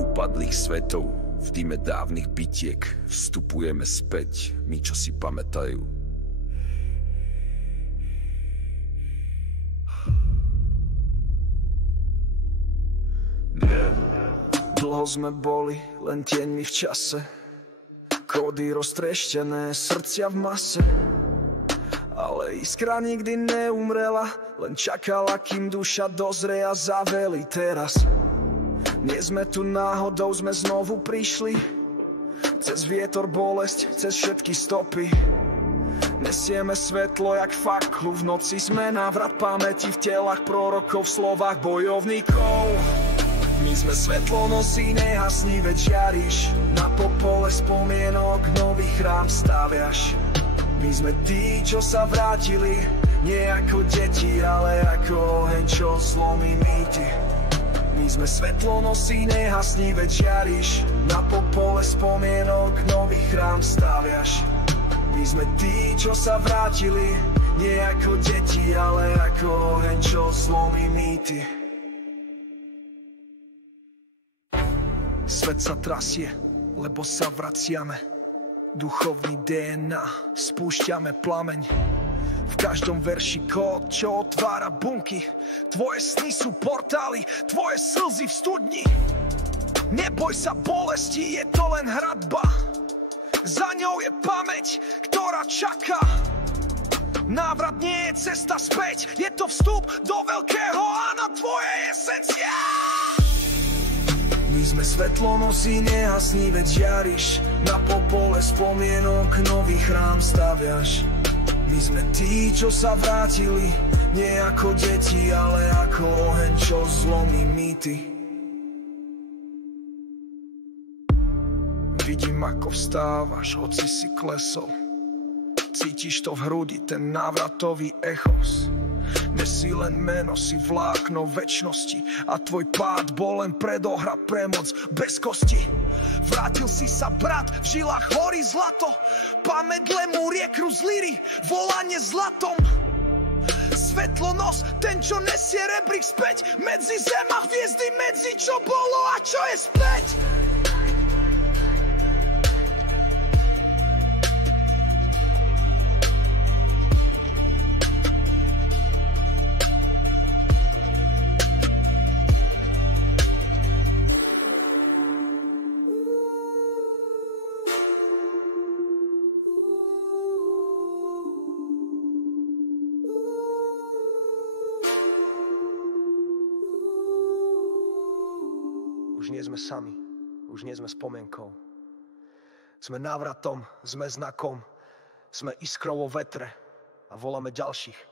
upadlých svetov, v dime dávnych bitiek vstupujeme späť, my čo si pamätajú. Dlho sme boli len tieňmi v čase, kódy roztreštené, srdcia v mase. Ale iskra nikdy neumrela, len čakala, kým duša dozrie a zavelí teraz. Nie sme tu náhodou, sme znovu prišli, cez vietor bolesť, cez všetky stopy. Nesieme svetlo jak faklu, v noci sme návrat pamäti v telách prorokov, v slovách bojovníkov. My sme svetlonosí, nehasni, veď žiariš, na popole spomienok nový chrám staviaš. My sme tí, čo sa vrátili, nie ako deti, ale ako oheň, čo zlomí mýty. My sme svetlonosí, nehasni, veď žiariš, na popole spomienok nový chrám staviaš. My sme tí, čo sa vrátili, nie ako deti, ale ako oheň, čo zlomí mýty. Svet sa trasie, lebo sa vraciame. Duchovný DNA, spúšťame plameň. V každom verši kód, čo otvára bunky. Tvoje sny sú portály, tvoje slzy v studni. Neboj sa bolesti, je to len hradba. Za ňou je pamäť, ktorá čaká. Návrat nie je cesta späť, je to vstup do veľkého ána tvojej esencia. My sme svetlonosí, nehasni, veď žiariš, na popole spomienok nový chrám staviaš. My sme tí, čo sa vrátili, nie ako deti, ale ako oheň, čo zlomí mýty. Vidím, ako vstávaš, hoci si klesol. Cítiš to v hrudi, ten návratový echos. Nesi len meno, si vlákno večnosti a tvoj pád bol len predohra, premoc bez kosti. Vrátil si sa, brat, v žilách horí zlato, pamädle mu riekru z liry, volanie zlatom. Svetlonos, ten, čo nesie rebrík späť, medzi zem a hviezdy, medzi čo bolo a čo je späť. Už nie sme sami, už nie sme spomienkou. Sme návratom, sme znakom, sme iskrou vo vetre a voláme ďalších.